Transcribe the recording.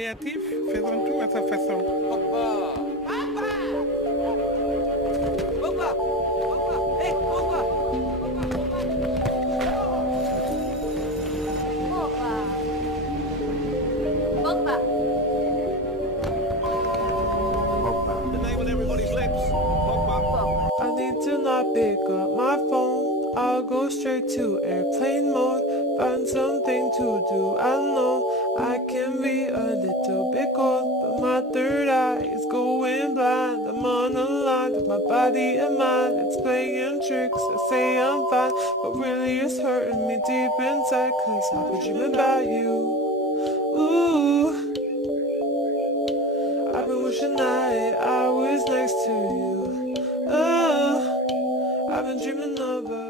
Créatif, faisons tout à sa façon. Pogba! Pogba! Pogba! Pogba! Hey, Pogba! Pogba! Pogba. The name on everybody's lips. Pogba. I need to not pick up my phone. I'll go straight to airplane mode. Find something to do. I know I can be a little bit cold, but my third eye is going blind. I'm on a line with my body and mind. It's playing tricks. I say I'm fine, but really it's hurting me deep inside. Cause I've been dreaming about you. Ooh, I've been wishing I was next to you. Oh, I've been dreaming of us.